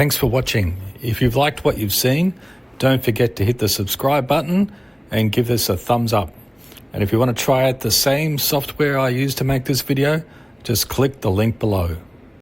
Thanks for watching. If you've liked what you've seen, don't forget to hit the subscribe button and give this a thumbs up. And if you want to try out the same software I used to make this video, just click the link below.